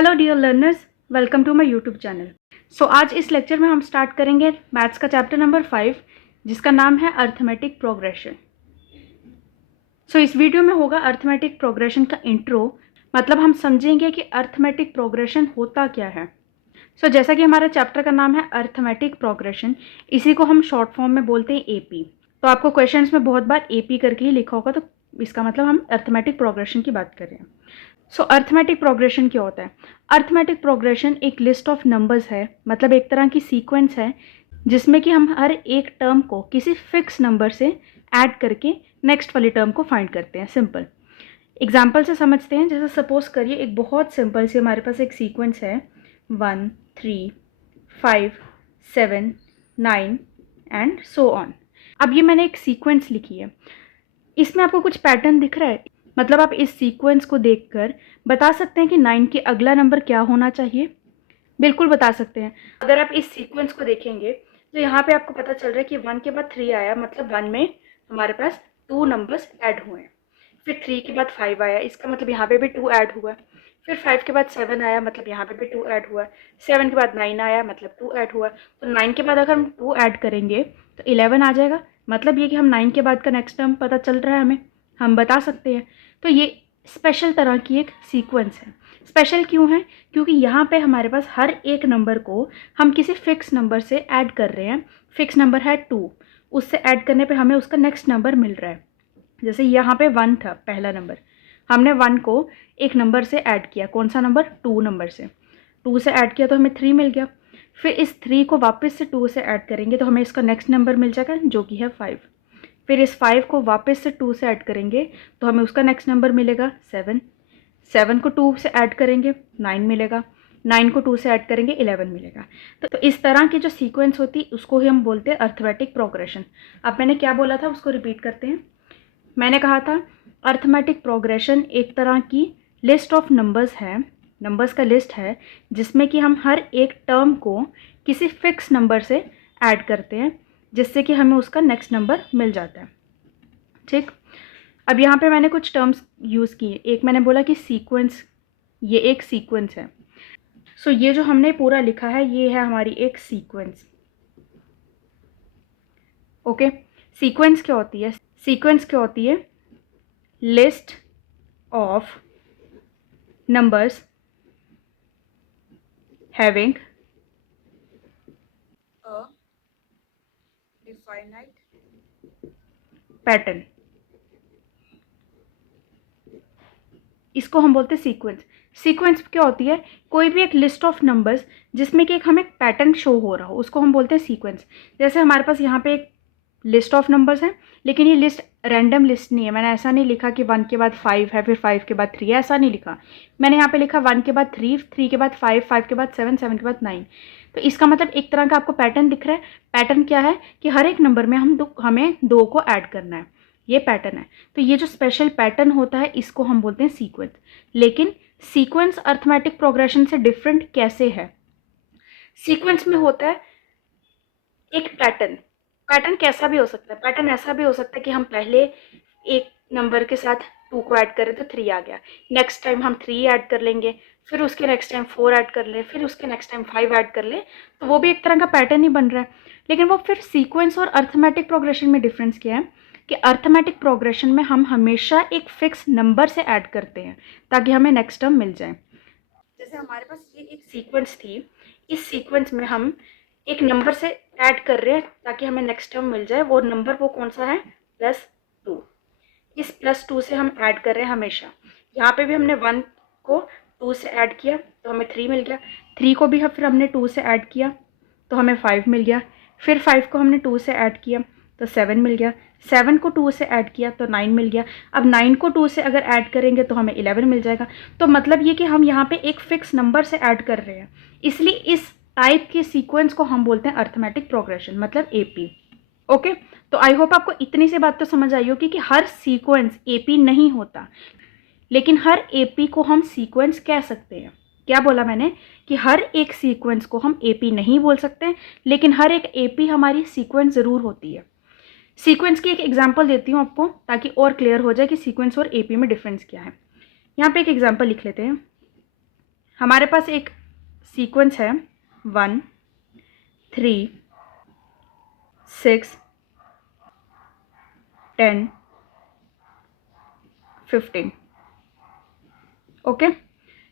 Hello dear learners, welcome to my YouTube channel. So आज इस lecture में हम स्टार्ट करेंगे मैथ्स का चैप्टर नंबर 5 जिसका नाम है अर्थमेटिक प्रोग्रेशन। सो इस वीडियो में होगा अर्थमेटिक प्रोग्रेशन का इंट्रो, मतलब हम समझेंगे कि अर्थमेटिक प्रोग्रेशन होता क्या है। सो जैसा कि हमारा चैप्टर का नाम है अर्थमेटिक प्रोग्रेशन, इसी को हम शॉर्ट फॉर्म में बोलते हैं एपी। तो आपको क्वेश्चंस में बहुत बार एपी करके ही लिखा होगा, तो इसका मतलब हम अर्थमेटिक प्रोग्रेशन की बात कर रहे हैं। सो अर्थमेटिक प्रोग्रेशन क्या होता है? अर्थमेटिक प्रोग्रेशन एक लिस्ट ऑफ नंबर्स है, मतलब एक तरह की सीक्वेंस है जिसमें कि हम हर एक टर्म को किसी फिक्स नंबर से ऐड करके नेक्स्ट वाली टर्म को फाइंड करते हैं। सिंपल एग्जाम्पल से समझते हैं। जैसे सपोज करिए एक बहुत सिंपल सी हमारे पास एक सीक्वेंस है 1 3 5 7 9 एंड सो ऑन। अब ये मैंने एक सीक्वेंस लिखी है, इसमें आपको कुछ पैटर्न दिख रहा है? मतलब आप इस सीक्वेंस को देखकर बता सकते हैं कि 9 के अगला नंबर क्या होना चाहिए? बिल्कुल बता सकते हैं। अगर आप इस सीक्वेंस को देखेंगे तो यहाँ पे आपको पता चल रहा है कि 1 के बाद 3 आया, मतलब 1 में हमारे पास 2 नंबर्स ऐड हुए हैं। फिर 3 के बाद 5 आया, इसका मतलब यहाँ पे भी 2 ऐड हुआ है। फिर 5 के बाद 7 आया, मतलब यहाँ पे भी 2 ऐड हुआ है। 7 के बाद 9 आया, मतलब 2 ऐड हुआ है। तो 9 के बाद अगर हम 2 ऐड करेंगे तो 11 आ जाएगा। मतलब ये कि हम 9 के बाद का नेक्स्ट टर्म पता चल रहा है हमें, हम बता सकते हैं। तो ये स्पेशल तरह की एक सीक्वेंस है। स्पेशल क्यों है? क्योंकि यहाँ पे हमारे पास हर एक नंबर को हम किसी फिक्स नंबर से ऐड कर रहे हैं। फिक्स नंबर है 2, उससे ऐड करने पे हमें उसका नेक्स्ट नंबर मिल रहा है। जैसे यहाँ पे 1 था पहला नंबर, हमने 1 को एक नंबर से ऐड किया। कौन सा नंबर? 2 नंबर से। 2 से ऐड किया तो हमें 3 मिल गया। फिर इस 3 को वापस से 2 से ऐड करेंगे तो हमें इसका नेक्स्ट नंबर मिल जाएगा जो कि है 5। फिर इस 5 को वापस से 2 से ऐड करेंगे तो हमें उसका नेक्स्ट नंबर मिलेगा 7। 7 को 2 से ऐड करेंगे 9 मिलेगा। 9 को 2 से ऐड करेंगे 11 मिलेगा। तो इस तरह की जो सीक्वेंस होती है उसको ही हम बोलते हैं अर्थमेटिक प्रोग्रेशन। अब मैंने क्या बोला था उसको रिपीट करते हैं। मैंने कहा था अर्थमेटिक प्रोग्रेशन एक तरह की लिस्ट ऑफ नंबर्स है, नंबर्स का लिस्ट है जिसमें कि हम हर एक टर्म को किसी फिक्स नंबर से ऐड करते हैं जिससे कि हमें उसका नेक्स्ट नंबर मिल जाता है। ठीक, अब यहाँ पे मैंने कुछ टर्म्स यूज़ किए। एक मैंने बोला कि सीक्वेंस, ये एक सीक्वेंस है। सो ये जो हमने पूरा लिखा है ये है हमारी एक सीक्वेंस। ओके, सीक्वेंस क्या होती है? सीक्वेंस क्या होती है? List of numbers having a definite pattern, इसको हम बोलते हैं सीक्वेंस। सीक्वेंस क्या होती है? कोई भी एक लिस्ट ऑफ नंबर्स जिसमें कि एक हमें पैटर्न शो हो रहा हो, उसको हम बोलते हैं सीक्वेंस। जैसे हमारे पास यहाँ पे एक लिस्ट ऑफ नंबर्स हैं, लेकिन ये लिस्ट रैंडम लिस्ट नहीं है। मैंने ऐसा नहीं लिखा कि 1 के बाद 5 है फिर 5 के बाद 3 है, ऐसा नहीं लिखा। मैंने यहाँ पे लिखा 1 के बाद 3, 3 के बाद 5, 5 के बाद 7, 7 के बाद 9। तो इसका मतलब एक तरह का आपको पैटर्न दिख रहा है। पैटर्न क्या है कि हर एक नंबर में हमें 2 को ऐड करना है, ये पैटर्न है। तो ये जो स्पेशल पैटर्न होता है इसको हम बोलते हैं सीक्वेंस। लेकिन सीक्वेंस अर्थमेटिक प्रोग्रेशन से डिफरेंट कैसे है? सीक्वेंस में होता है एक पैटर्न। पैटर्न कैसा भी हो सकता है। पैटर्न ऐसा भी हो सकता है कि हम पहले एक नंबर के साथ 2 को ऐड करें तो 3 आ गया, नेक्स्ट टाइम हम 3 ऐड कर लेंगे, फिर उसके नेक्स्ट टाइम 4 ऐड कर लें, फिर उसके नेक्स्ट टाइम 5 ऐड कर लें, तो वो भी एक तरह का पैटर्न ही बन रहा है। लेकिन वो फिर सीक्वेंस और अर्थमेटिक प्रोग्रेशन में डिफरेंस क्या है कि अर्थमेटिक प्रोग्रेशन में हम हमेशा एक फिक्स नंबर से ऐड करते हैं ताकि हमें नेक्स्ट टर्म मिल जाए। जैसे हमारे पास ये एक सीक्वेंस थी, इस सीक्वेंस में हम एक नंबर से ऐड कर रहे हैं ताकि हमें नेक्स्ट टर्म मिल जाए। वो नंबर वो कौन सा है? +2। इस +2 से हम ऐड कर रहे हैं हमेशा। यहाँ पे भी हमने 1 को 2 से ऐड किया तो हमें 3 मिल गया। 3 को भी फिर हमने 2 से ऐड किया तो हमें 5 मिल गया। फिर 5 को हमने 2 से ऐड किया तो 7 मिल गया। 7 को 2 से ऐड किया तो 9 मिल गया। अब 9 को 2 से अगर ऐड करेंगे तो हमें 11 मिल जाएगा। तो मतलब ये कि हम यहाँ पे एक फिक्स नंबर से ऐड कर रहे हैं, इसलिए इस टाइप के सीक्वेंस को हम बोलते हैं अर्थमेटिक प्रोग्रेशन, मतलब एपी। ओके, तो आई होप आपको इतनी सी बात तो समझ आई होगी कि हर सीक्वेंस एपी नहीं होता, लेकिन हर एपी को हम सीक्वेंस कह सकते हैं। क्या बोला मैंने? कि हर एक सीक्वेंस को हम एपी नहीं बोल सकते, लेकिन हर एक एपी हमारी सीक्वेंस ज़रूर होती है। सीक्वेंस की एक एग्जांपल देती हूँ आपको ताकि और क्लियर हो जाए कि सीक्वेंस और एपी में डिफरेंस क्या है। यहाँ पे एक एग्जांपल लिख लेते हैं। हमारे पास एक सीक्वेंस है 1 3 6 10 15। ओके,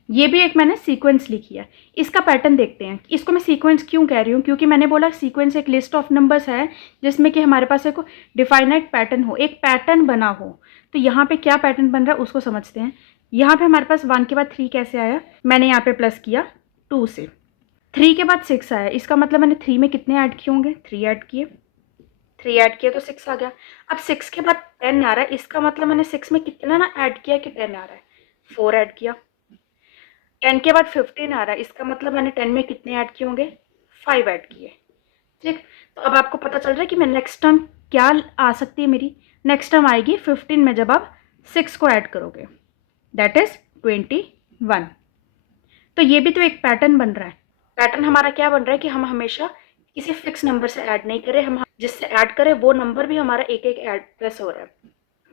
ये भी एक मैंने सीक्वेंस लिखी है। इसका पैटर्न देखते हैं। इसको मैं सीक्वेंस क्यों कह रही हूँ, क्योंकि मैंने बोला सीक्वेंस एक लिस्ट ऑफ नंबर्स है जिसमें कि हमारे पास एक डिफाइनाइट पैटर्न हो, एक पैटर्न बना हो। तो यहाँ पे क्या पैटर्न बन रहा है उसको समझते हैं। यहाँ पे हमारे पास 1 के बाद 3 कैसे आया, मैंने यहाँ पे प्लस किया 2 से। 3 के बाद 6 आया, इसका मतलब मैंने 3 में कितने ऐड किए होंगे, 3 ऐड किए, 3 ऐड किया तो 6 आ गया। अब 6 के बाद 10 आ रहा है, इसका मतलब मैंने 6 में कितना ना ऐड किया कि 10 आ रहा है, 4 ऐड किया। 10 के बाद 15 आ रहा है, इसका मतलब मैंने 10 में कितने ऐड किए होंगे, 5 ऐड किए। ठीक, तो अब आपको पता चल रहा है कि मैं नेक्स्ट टर्म क्या आ सकती है मेरी। नेक्स्ट टर्म आएगी 15 में जब आप 6 को ऐड करोगे, दैट इज 21। तो ये भी तो एक पैटर्न बन रहा है। पैटर्न हमारा क्या बन रहा है कि हम हमेशा किसी फिक्स नंबर से ऐड नहीं करें, हम जिससे ऐड करें वो नंबर भी हमारा एक एक ऐड प्लस हो रहा है।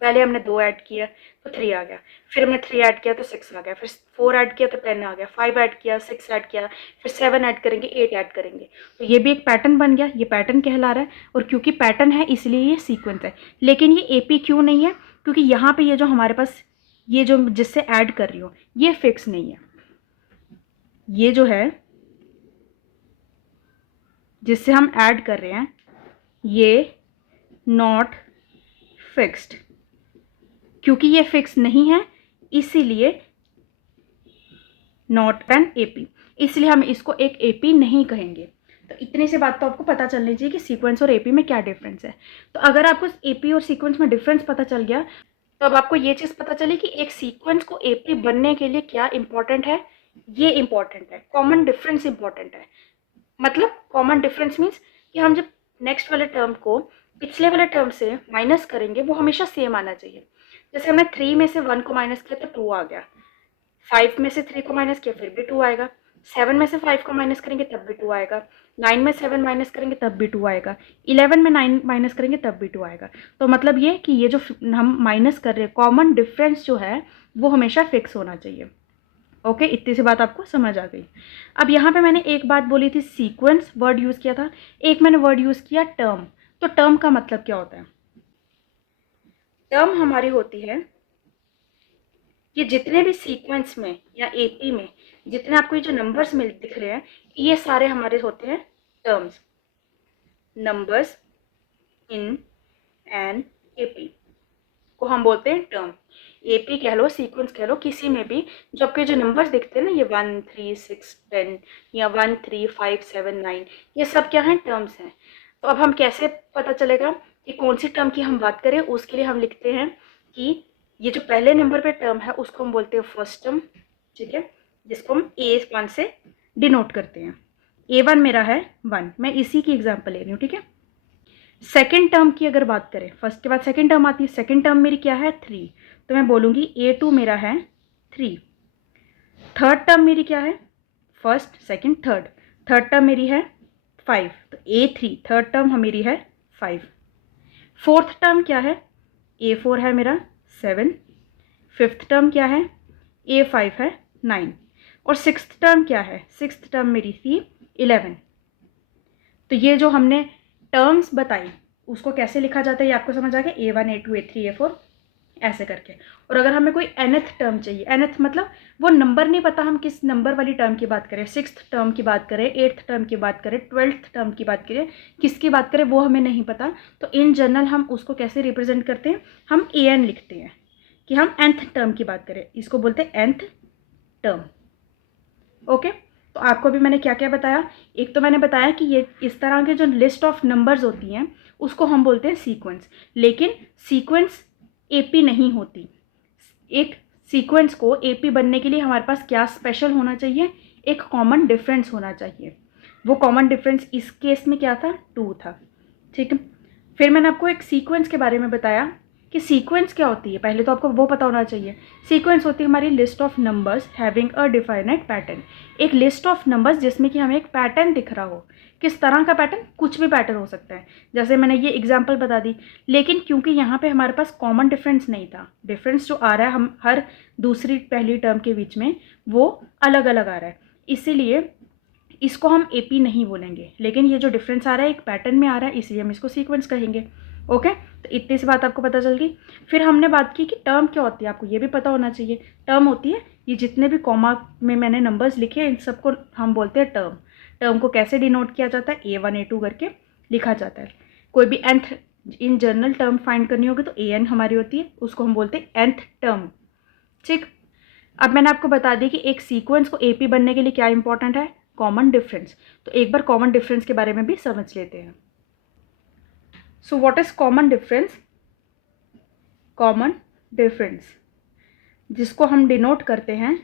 पहले हमने 2 ऐड किया तो 3 आ गया, फिर हमने 3 ऐड किया तो 6 आ गया, फिर 4 ऐड किया तो 10 आ गया, 5 ऐड किया, 6 ऐड किया, फिर 7 ऐड करेंगे, 8 ऐड करेंगे। तो ये भी एक पैटर्न बन गया, ये पैटर्न कहला रहा है। और क्योंकि पैटर्न है इसलिए ये सीक्वेंस है। लेकिन ये एपी क्यों नहीं है, क्योंकि यहाँ पे ये जो हमारे पास ये जो जिससे ऐड कर रही हो ये फिक्स नहीं है। ये जो है जिससे हम ऐड कर रहे हैं ये नॉट फिक्स्ड। क्योंकि ये फिक्स नहीं है इसीलिए नॉट एन एपी, इसलिए हम इसको एक एपी नहीं कहेंगे। तो इतने से बात तो आपको पता चलनी चाहिए कि सीक्वेंस और एपी में क्या डिफरेंस है। तो अगर आपको एपी और सीक्वेंस में डिफरेंस पता चल गया तो अब आपको ये चीज़ पता चली कि एक सीक्वेंस को एपी बनने के लिए क्या इंपॉर्टेंट है, ये इंपॉर्टेंट है, कॉमन डिफरेंस इंपॉर्टेंट है। मतलब कॉमन डिफरेंस मीन्स कि हम जब नेक्स्ट वाले टर्म को पिछले वाले टर्म से माइनस करेंगे वो हमेशा सेम आना चाहिए। जैसे हमने 3 में से 1 को माइनस किया तो 2 आ गया, 5 में से 3 को माइनस किया फिर भी 2 आएगा, 7 में से 5 को माइनस करेंगे तब भी 2 आएगा, 9 में 7 माइनस करेंगे तब भी 2 आएगा, 11 में 9 माइनस करेंगे तब भी 2 आएगा। तो मतलब ये कि ये जो हम माइनस कर रहे हैं कॉमन डिफरेंस जो है वो हमेशा फिक्स होना चाहिए। ओके, इतनी सी बात आपको समझ आ गई। अब यहाँ पे मैंने एक बात बोली थी सीक्वेंस वर्ड यूज़ किया था, एक मैंने वर्ड यूज़ किया टर्म। तो टर्म का मतलब क्या होता है, टर्म हमारी होती है कि जितने भी सीक्वेंस में या एपी में जितने आपको ये जो नंबर्स मिल दिख रहे हैं ये सारे हमारे होते हैं terms, numbers in an AP को हम बोलते हैं टर्म। एपी कह लो, सीक्वेंस कह लो, किसी में भी जो आपके जो नंबर्स दिखते हैं ना ये 1 3 6 10 या 1 3 5 7 9 ये सब क्या हैं, टर्म्स हैं। तो अब हम कैसे पता चलेगा कि कौन सी टर्म की हम बात करें, उसके लिए हम लिखते हैं कि ये जो पहले नंबर पे टर्म है उसको हम बोलते हैं फर्स्ट टर्म, ठीक है, जिसको हम A1 से डिनोट करते हैं। A1 मेरा है 1, मैं इसी की एग्जाम्पल ले रही हूँ, ठीक है। सेकेंड टर्म की अगर बात करें, फर्स्ट के बाद सेकेंड टर्म आती है, सेकेंड टर्म मेरी क्या है 3, तो मैं बोलूँगी A2 मेरा है 3। थर्ड टर्म मेरी क्या है, first second third, third term मेरी है 5, तो A3 थर्ड टर्म मेरी है 5। फोर्थ टर्म क्या है, A4 है मेरा 7, फिफ्थ टर्म क्या है, A5 है 9, और सिक्स्थ टर्म क्या है, सिक्स्थ टर्म मेरी थी 11। तो ये जो हमने टर्म्स बताई उसको कैसे लिखा जाता है ये आपको समझ आ गया, A1 A2 A3 A4 ऐसे करके। और अगर हमें कोई nth टर्म चाहिए, nth मतलब वो नंबर नहीं पता हम किस नंबर वाली टर्म की बात करें, सिक्स्थ टर्म की बात करें, एट्थ टर्म की बात करें, 12th टर्म की बात करें, किसकी बात करें वो हमें नहीं पता, तो इन जनरल हम उसको कैसे रिप्रेजेंट करते हैं, हम an लिखते हैं कि हम nth टर्म की बात करें, इसको बोलते हैं nth टर्म। ओके, तो आपको भी मैंने क्या क्या बताया, एक तो मैंने बताया कि ये इस तरह के जो लिस्ट ऑफ नंबर्स होती हैं उसको हम बोलते हैं सीक्वेंस, लेकिन सीक्वेंस एपी नहीं होती। एक सीक्वेंस को एपी बनने के लिए हमारे पास क्या स्पेशल होना चाहिए, एक कॉमन डिफरेंस होना चाहिए। वो कॉमन डिफरेंस इस केस में क्या था, 2 था, ठीक है। फिर मैंने आपको एक सीक्वेंस के बारे में बताया कि सीक्वेंस क्या होती है, पहले तो आपको वो पता होना चाहिए। सीक्वेंस होती है हमारी list of numbers having a definite pattern, एक लिस्ट ऑफ नंबर्स जिसमें कि हमें एक पैटर्न दिख रहा हो। किस तरह का पैटर्न, कुछ भी पैटर्न हो सकता है, जैसे मैंने ये एग्जांपल बता दी। लेकिन क्योंकि यहाँ पे हमारे पास कॉमन डिफरेंस नहीं था, डिफरेंस जो आ रहा है हम हर दूसरी पहली टर्म के बीच में वो अलग अलग आ रहा है, इसीलिए इसको हम AP नहीं बोलेंगे, लेकिन ये जो डिफरेंस आ रहा है एक पैटर्न में आ रहा है, इसलिए हम इसको सीक्वेंस कहेंगे। ओके, तो इतनी सी बात आपको पता चल गई। फिर हमने बात की कि टर्म क्या होती है, आपको ये भी पता होना चाहिए। टर्म होती है ये जितने भी कॉमा में मैंने नंबर्स लिखे हैं इन सबको हम बोलते हैं टर्म। टर्म को कैसे डिनोट किया जाता है, A1 A2 करके लिखा जाता है। कोई भी nth in general term find करनी होगी तो AN हमारी होती है, उसको हम बोलते हैं nth टर्म। ठीक, अब मैंने आपको बता दी कि एक सीक्वेंस को AP बनने के लिए क्या इंपॉर्टेंट है, कॉमन डिफरेंस। तो एक बार कॉमन डिफरेंस के बारे में भी समझ लेते हैं। So what is common difference? Common difference जिसको हम डिनोट करते हैं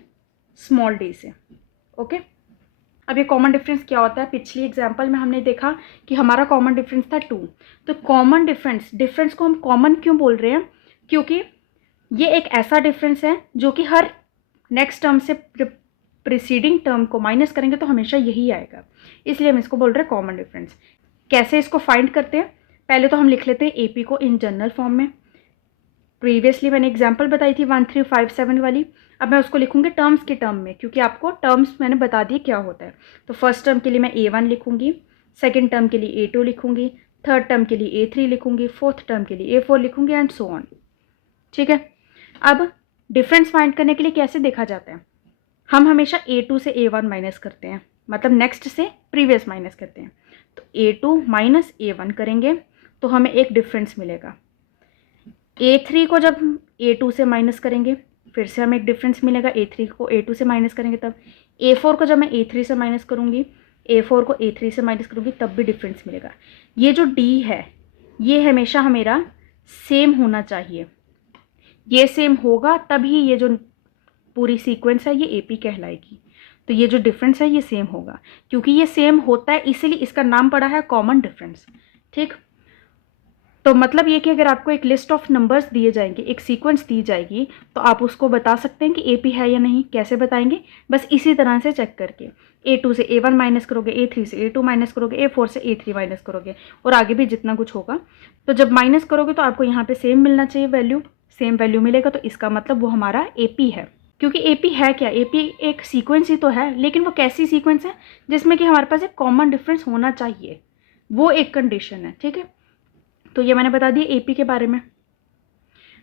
स्मॉल d से। ओके, अब ये कॉमन डिफरेंस क्या होता है? पिछली एग्जांपल में हमने देखा कि हमारा कॉमन डिफरेंस था 2। तो कॉमन डिफरेंस को हम कॉमन क्यों बोल रहे हैं? क्योंकि ये एक ऐसा डिफरेंस है जो कि हर नेक्स्ट टर्म से प्रीसीडिंग टर्म को माइनस करेंगे तो हमेशा यही आएगा, इसलिए हम इसको बोल रहे हैं कॉमन डिफरेंस। कैसे इसको फाइंड करते हैं? पहले तो हम लिख लेते हैं AP को इन जनरल फॉर्म में। प्रीवियसली मैंने एग्जांपल बताई थी 1 3 5 7 वाली। अब मैं उसको लिखूंगी टर्म्स के टर्म में, क्योंकि आपको टर्म्स मैंने बता दिए क्या होता है। तो फर्स्ट टर्म के लिए मैं A1 लिखूंगी, सेकेंड टर्म के लिए A2 लिखूंगी, थर्ड टर्म के लिए A3 लिखूंगी, फोर्थ टर्म के लिए A4 लिखूंगी एंड सो ऑन। ठीक है, अब डिफरेंस फाइंड करने के लिए कैसे देखा जाता है? हम हमेशा A2 से A1 माइनस करते हैं, मतलब नेक्स्ट से प्रीवियस माइनस करते हैं। तो A2 माइनस A1 करेंगे तो हमें एक डिफरेंस मिलेगा। A3 को जब A2 से माइनस करेंगे फिर से हमें एक डिफरेंस मिलेगा। A3 को A2 से माइनस करेंगे तब। A4 को जब मैं A3 से माइनस करूँगी, A4 को A3 से माइनस करूँगी तब भी डिफरेंस मिलेगा। ये जो D है ये हमेशा मेरा सेम होना चाहिए, ये सेम होगा तभी ये जो पूरी सीक्वेंस है ये AP कहलाएगी। तो ये जो डिफरेंस है ये सेम होगा, क्योंकि ये सेम होता है इसीलिए इसका नाम पड़ा है कॉमन डिफरेंस। ठीक, तो मतलब ये कि अगर आपको एक लिस्ट ऑफ नंबर्स दिए जाएंगे, एक सीक्वेंस दी जाएगी, तो आप उसको बता सकते हैं कि AP है या नहीं। कैसे बताएंगे? बस इसी तरह से चेक करके A2 से A1 माइनस करोगे, A3 से A2 माइनस करोगे, A4 से A3 माइनस करोगे, और आगे भी जितना कुछ होगा। तो जब माइनस करोगे तो आपको यहाँ पे सेम मिलना चाहिए वैल्यू, सेम वैल्यू मिलेगा तो इसका मतलब वो हमारा AP है। क्योंकि AP है क्या? AP एक सीक्वेंस ही तो है, लेकिन वो कैसी सीक्वेंस है? जिसमें कि हमारे पास एक कॉमन डिफरेंस होना चाहिए, वो एक कंडीशन है। ठीक है, तो ये मैंने बता दिया AP के बारे में।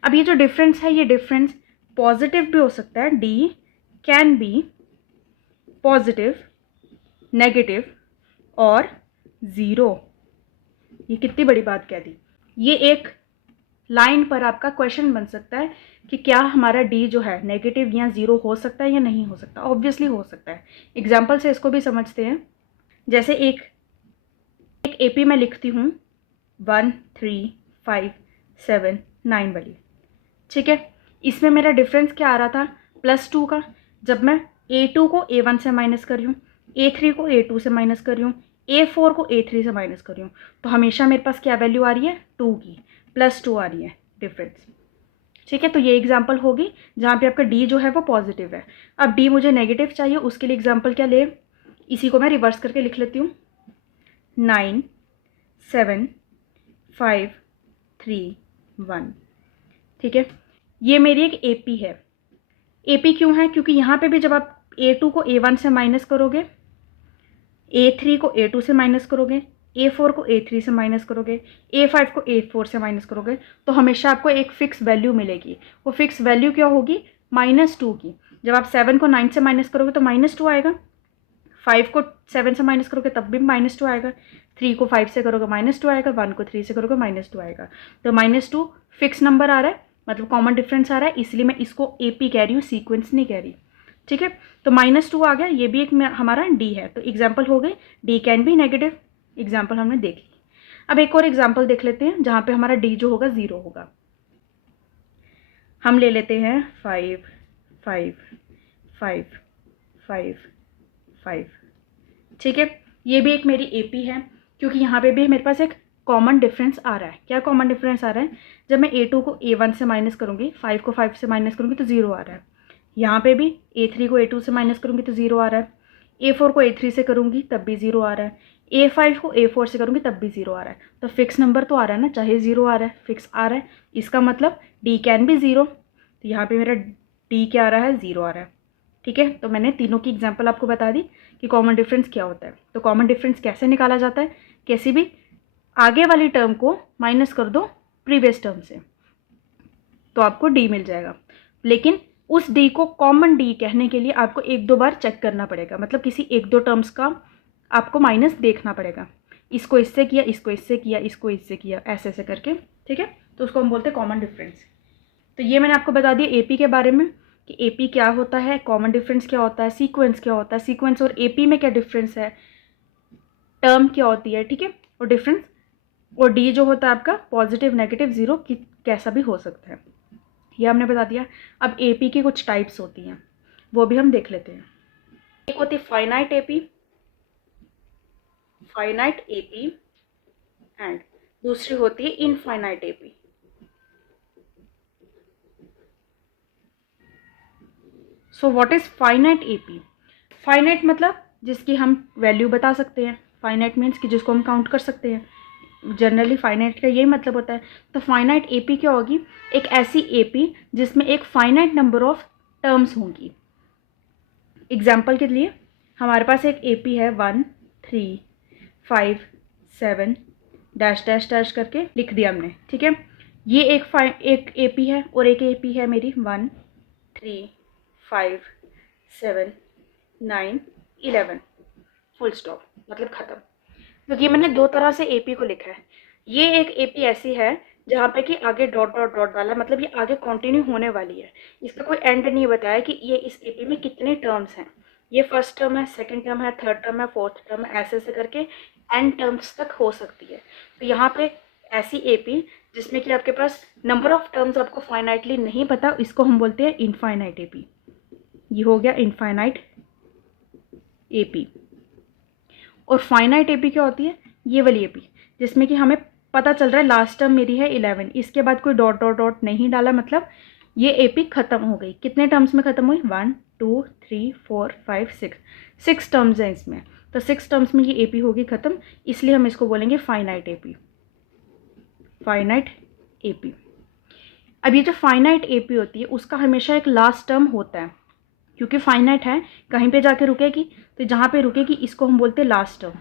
अब ये जो डिफरेंस है ये डिफरेंस पॉजिटिव भी हो सकता है, D can be positive, negative और ज़ीरो। ये कितनी बड़ी बात कह दी। ये एक लाइन पर आपका क्वेश्चन बन सकता है कि क्या हमारा D जो है नेगेटिव या ज़ीरो हो सकता है या नहीं हो सकता। ऑब्वियसली हो सकता है। एग्जाम्पल से इसको भी समझते हैं। जैसे एक AP में लिखती हूँ 1 3 5 7 9 वाली। ठीक है, इसमें मेरा डिफरेंस क्या आ रहा था? +2 का। जब मैं A2 को A1 से माइनस कर रही हूँ, A3 को A2 से माइनस कर रही हूँ, A4 को A3 से माइनस कर रही हूँ, तो हमेशा मेरे पास क्या वैल्यू आ रही है? 2 की, +2 आ रही है डिफरेंस। ठीक है, तो ये एग्जाम्पल होगी जहाँ पे आपका D जो है वो पॉजिटिव है। अब D मुझे नेगेटिव चाहिए, उसके लिए एग्जाम्पल क्या ले, इसी को मैं रिवर्स करके लिख लेती हूँ। 9 7 5 3 1। ठीक है, ये मेरी एक AP है। AP क्यों है? क्योंकि यहाँ पे भी जब आप A2 को A1 से माइनस करोगे, A3 को A2 से माइनस करोगे, A4 को A3 से माइनस करोगे, A5 को A4 से माइनस करोगे, तो हमेशा आपको एक फ़िक्स वैल्यू मिलेगी। वो फिक्स वैल्यू क्या होगी? -2 की। जब आप 7 को 9 से माइनस करोगे तो -2 आएगा, 5 को 7 से माइनस करोगे तब भी -2 आएगा, 3 को 5 से करोगे -2 आएगा, 1 को 3 से करोगे -2 आएगा। तो -2 फिक्स नंबर आ रहा है, मतलब कॉमन डिफरेंस आ रहा है, इसलिए मैं इसको AP कह रही हूँ, सीक्वेंस नहीं कह रही। ठीक है, तो -2 आ गया, ये भी एक हमारा D है। तो एग्जाम्पल हो गए D can be negative, example हमने देख ली। अब एक और एग्जाम्पल देख लेते हैं जहाँ पे हमारा D जो होगा 0 होगा। हम ले लेते हैं 5 5 5 5 5। ठीक है, ये भी एक मेरी AP है, क्योंकि यहाँ पे भी मेरे पास एक कॉमन डिफरेंस आ रहा है। क्या कॉमन डिफरेंस आ रहा है? जब मैं A2 को A1 से माइनस करूँगी, 5 को 5 से माइनस करूँगी तो 0 आ रहा है। यहाँ पे भी A3 को A2 से माइनस करूँगी तो 0 आ रहा है, A4 को A3 से करूँगी तब भी 0 आ रहा है, A5 को A4 से करूँगी तब भी 0 आ रहा है। तो फिक्स नंबर तो आ रहा है ना, चाहे 0 आ रहा है, फिक्स आ रहा है, इसका मतलब D कैन बी 0। तो यहाँ पर मेरा D क्या आ रहा है? 0 आ रहा है। ठीक है, तो मैंने तीनों की एग्जांपल आपको बता दी कि कॉमन डिफरेंस क्या होता है। तो कॉमन डिफरेंस कैसे निकाला जाता है, कैसी भी आगे वाली टर्म को माइनस कर दो प्रीवियस टर्म से तो आपको डी मिल जाएगा। लेकिन उस डी को कॉमन डी कहने के लिए आपको एक दो बार चेक करना पड़ेगा, मतलब किसी एक दो टर्म्स का आपको माइनस देखना पड़ेगा, इसको इससे किया, इसको इससे किया, इसको इससे किया, ऐसे ऐसे करके, ठीक है। तो उसको हम बोलते हैं कॉमन डिफरेंस। तो ये मैंने आपको बता दिया एपी के बारे में कि एपी क्या होता है, कॉमन डिफरेंस क्या होता है, सीक्वेंस क्या होता है, सीक्वेंस और एपी में क्या डिफरेंस है, टर्म क्या होती है, ठीक है, और डिफरेंस, और डी जो होता है आपका पॉजिटिव नेगेटिव जीरो कैसा भी हो सकता है, ये हमने बता दिया। अब एपी की कुछ टाइप्स होती हैं वो भी हम देख लेते हैं। एक होती है finite AP, finite AP, and दूसरी होती है infinite AP. So what is finite AP? Finite मतलब जिसकी हम वैल्यू बता सकते हैं, फाइनाइट मीन्स कि जिसको हम काउंट कर सकते हैं, जनरली फाइनाइट का यही मतलब होता है। तो फाइनाइट एपी क्या होगी, एक ऐसी एपी जिसमें एक फाइनाइट नंबर ऑफ टर्म्स होंगी। एग्जाम्पल के लिए हमारे पास एक एपी है 1 3 5 7 डैश डैश डैश करके लिख दिया हमने, ठीक है। ये एक एपी है और एक एपी है मेरी 1 3 5 7 9 11 फुल स्टॉप, मतलब ख़त्म। क्योंकि ये मैंने दो तरह से एपी को लिखा है। ये एक एपी ऐसी है जहाँ पे कि आगे डॉट डॉट डॉट वाला, मतलब ये आगे कंटिन्यू होने वाली है, इसका कोई एंड नहीं बताया कि ये इस एपी में कितने टर्म्स हैं, ये फर्स्ट टर्म है, सेकंड टर्म है, थर्ड टर्म है, फोर्थ टर्म है, ऐसे ऐसे करके एंड टर्म्स तक हो सकती है। तो यहाँ पे ऐसी एपी जिसमें कि आपके पास नंबर ऑफ टर्म्स आपको फाइनाइटली नहीं पता, इसको हम बोलते हैं इनफाइनाइट एपी। ये हो गया इनफाइनाइट एपी। और फाइनाइट एपी क्या होती है, ये वाली एपी जिसमें कि हमें पता चल रहा है लास्ट टर्म मेरी है 11, इसके बाद कोई डॉट डॉट डॉट नहीं डाला, मतलब ये एपी खत्म हो गई। कितने टर्म्स में खत्म हुई, 1 2 3 4 5 6 टर्म्स हैं इसमें, तो 6 टर्म्स में ये एपी होगी खत्म, इसलिए हम इसको बोलेंगे फाइनाइट एपी, फाइनाइट एपी। अब ये जो फाइनाइट एपी होती है उसका हमेशा एक लास्ट टर्म होता है, क्योंकि फाइनाइट है कहीं पे जाके रुकेगी, तो जहाँ पे रुकेगी इसको हम बोलते हैं लास्ट टर्म।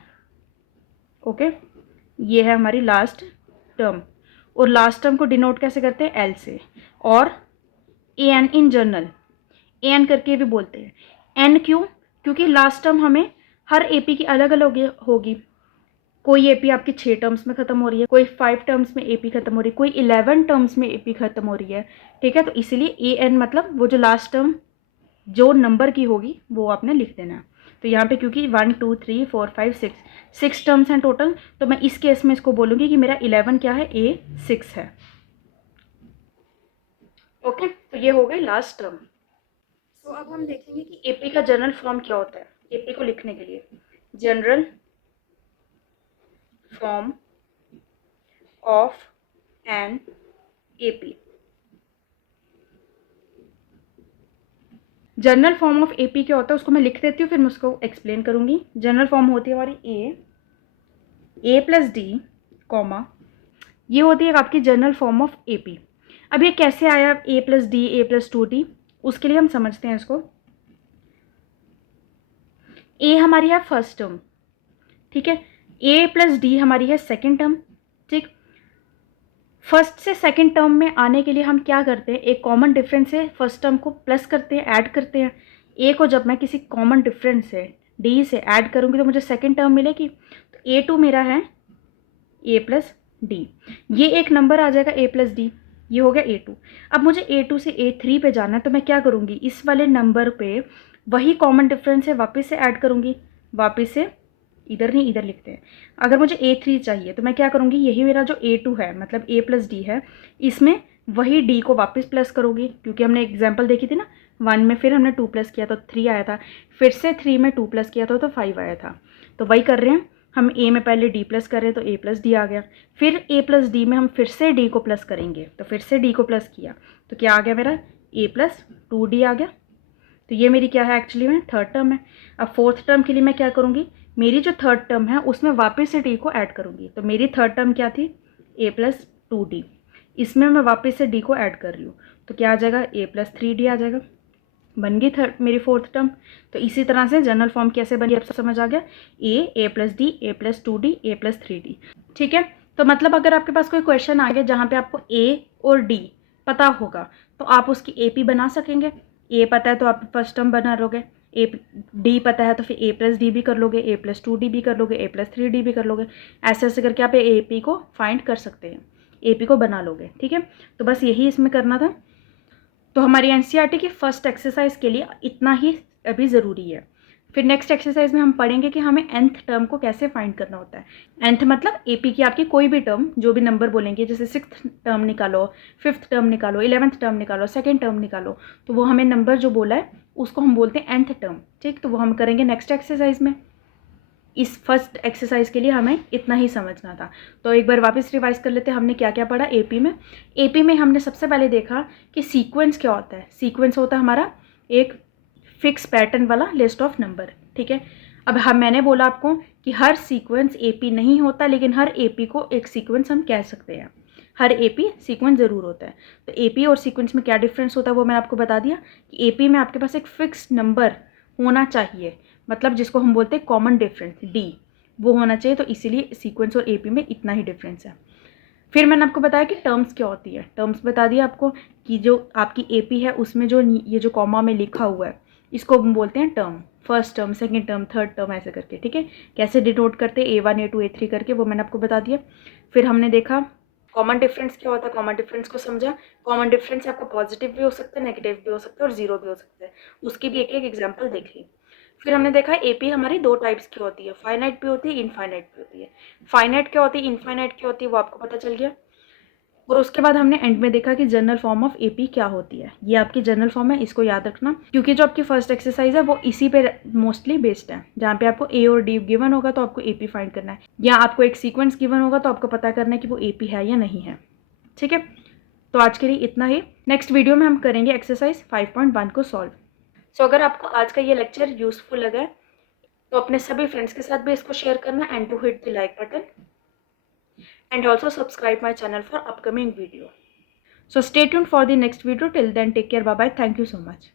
ओके, ये है हमारी लास्ट टर्म, और लास्ट टर्म को डिनोट कैसे करते हैं, एल से, और A N in general A N करके भी बोलते हैं। एन क्यों, क्योंकि लास्ट टर्म हमें हर एपी की अलग अलग होगी। कोई एपी आपकी 6 टर्म्स में खत्म हो रही है, कोई 5 टर्म्स में एपी खत्म हो रही है, कोई 11 टर्म्स में एपी खत्म हो रही है, ठीक है। तो इसीलिए ए एन मतलब वो जो लास्ट टर्म जो नंबर की होगी वो आपने लिख देना है। तो यहाँ पे क्योंकि 1 2 3 4 5 6 टर्म्स हैं टोटल, तो मैं इस केस में इसको बोलूँगी कि मेरा 11 क्या है, A6 है। ओके, तो ये हो गई लास्ट टर्म। तो अब हम देखेंगे कि एपी का जनरल फॉर्म क्या होता है। एपी को लिखने के लिए general form of an AP, general form of AP क्या होता है उसको मैं लिख देती हूँ, फिर मैं उसको एक्सप्लेन करूँगी। जनरल फॉर्म होती है हमारी ए प्लस डी कॉमा, ये होती है आपकी जनरल फॉर्म ऑफ एपी। अब ये कैसे आया ए प्लस डी, ए प्लस 2D, उसके लिए हम समझते हैं इसको। ए हमारी है फर्स्ट टर्म, ठीक है, ए प्लस डी हमारी है सेकेंड टर्म, ठीक। फर्स्ट से सेकंड टर्म में आने के लिए हम क्या करते हैं, एक कॉमन डिफरेंस से फर्स्ट टर्म को प्लस करते हैं, ऐड करते हैं। ए को जब मैं किसी कॉमन डिफरेंस से डी से ऐड करूँगी तो मुझे सेकंड टर्म मिलेगी। तो A2 मेरा है ए प्लस डी, ये एक नंबर आ जाएगा ए प्लस डी, ये हो गया A2। अब मुझे A2 से A3 पे जाना है, तो मैं क्या करूँगी, इस वाले नंबर पे वही कॉमन डिफरेंस है वापस से ऐड करूँगी, वापस से इधर नहीं इधर लिखते हैं। अगर मुझे A3 चाहिए तो मैं क्या करूँगी, यही मेरा जो A2 है मतलब A प्लस डी है, इसमें वही D को वापस प्लस करूँगी, क्योंकि हमने एग्जांपल देखी थी ना, 1 में फिर हमने 2 प्लस किया तो 3 आया था, फिर से 3 में 2 प्लस किया तो 5 आया था। तो वही कर रहे हैं हम, A में पहले D प्लस कर रहे हैं तो A प्लस डी आ गया, फिर A प्लस डी में हम फिर से D को प्लस करेंगे, तो फिर से D को प्लस किया तो क्या आ गया मेरा, A प्लस 2D आ गया। तो ये मेरी क्या है, एक्चुअली में थर्ड टर्म है। अब फोर्थ टर्म के लिए मैं क्या करूँगी, मेरी जो थर्ड टर्म है उसमें वापस से डी को ऐड करूँगी। तो मेरी थर्ड टर्म क्या थी, ए प्लस 2D, इसमें मैं वापस से डी को ऐड कर रही हूँ, तो क्या आ जाएगा, A प्लस 3D आ जाएगा। बन गई मेरी फोर्थ टर्म। तो इसी तरह से जनरल फॉर्म कैसे बनी अब समझ आ गया, ए प्लस डी, ए प्लस 2d, ए प्लस 3d। ठीक है, तो मतलब अगर आपके पास कोई क्वेश्चन आ गया जहाँ पे आपको ए और डी पता होगा तो आप उसकी ए पी बना सकेंगे। ए पता है तो आप फर्स्ट टर्म बना लोगे, ए डी पता है तो फिर ए प्लस डी भी कर लोगे, ए प्लस 2d भी कर लोगे, ए प्लस 3d भी कर लोगे। ऐसे ऐसे करके आप ए पी को फाइंड कर सकते हैं, ए पी को बना लोगे। ठीक है, तो बस यही इसमें करना था। तो हमारी एनसीईआरटी की फर्स्ट एक्सरसाइज के लिए इतना ही अभी ज़रूरी है। फिर नेक्स्ट एक्सरसाइज में हम पढ़ेंगे कि हमें nth टर्म को कैसे फाइंड करना होता है। nth मतलब एपी की आपकी कोई भी टर्म, जो भी नंबर बोलेंगे, जैसे 6th टर्म निकालो, 5th टर्म निकालो, 11th टर्म निकालो, 2nd टर्म निकालो, तो वो हमें नंबर जो बोला है उसको हम बोलते हैं nth टर्म। ठीक, तो वो हम करेंगे नेक्स्ट एक्सरसाइज में। इस फर्स्ट एक्सरसाइज के लिए हमें इतना ही समझना था। तो एक बार वापस रिवाइज कर लेते हैं, हमने क्या क्या पढ़ा एपी में। एपी में हमने सबसे पहले देखा कि सीक्वेंस क्या होता है। सीक्वेंस होता है हमारा एक फिक्स पैटर्न वाला लिस्ट ऑफ नंबर। ठीक है, अब मैंने बोला आपको कि हर सीक्वेंस एपी नहीं होता, लेकिन हर एपी को एक सीक्वेंस हम कह सकते हैं। हर एपी सीक्वेंस ज़रूर होता है। तो एपी और सीक्वेंस में क्या डिफरेंस होता है वो मैंने आपको बता दिया कि एपी में आपके पास एक फिक्स नंबर होना चाहिए, मतलब जिसको हम बोलते हैं कॉमन डिफरेंस डी, वो होना चाहिए। तो इसीलिए सीक्वेंस और एपी में इतना ही डिफरेंस है। फिर मैंने आपको बताया कि टर्म्स क्या होती है। टर्म्स बता दिया आपको कि जो आपकी एपी है उसमें जो ये जो कॉमा में लिखा हुआ है इसको हम बोलते हैं term. First term, second term, third term, ऐसे करके। ठीक है, कैसे डिनोट करते हैं A1 A2 A3 करके, वो मैंने आपको बता दिया। फिर हमने देखा कॉमन डिफरेंस क्या होता है, कॉमन डिफरेंस को समझा। कॉमन डिफरेंस आपका पॉजिटिव भी हो सकता है, नेगेटिव भी हो सकता है और जीरो भी हो सकता है, उसकी भी एक एक एग्जाम्पल देख ली। फिर हमने देखा एपी हमारी दो टाइप्स की होती है, फाइनाइट भी होती है, इनफाइनाइट भी होती है। फाइनाइट क्या होती है, इनफाइनाइट क्या होती है, वो आपको पता चल गया। और उसके बाद हमने एंड में देखा कि जनरल फॉर्म ऑफ एपी क्या होती है। ये आपकी जनरल फॉर्म है, इसको याद रखना, क्योंकि जो आपकी फर्स्ट एक्सरसाइज है वो इसी पे मोस्टली बेस्ड है। जहाँ पे आपको ए और डी गिवन होगा तो आपको एपी फाइंड करना है, या आपको एक सीक्वेंस गिवन होगा तो आपको पता करना है कि वो एपी है या नहीं है। ठीक है, तो आज के लिए इतना ही। नेक्स्ट वीडियो में हम करेंगे एक्सरसाइज 5.1 को सॉल्व। सो अगर आपको आज का ये लेक्चर यूजफुल लगा है तो अपने सभी फ्रेंड्स के साथ भी इसको शेयर करना, and to hit the like button and also subscribe my channel for upcoming video. So stay tuned for the next video. Till then, take care. Bye bye. Thank you so much.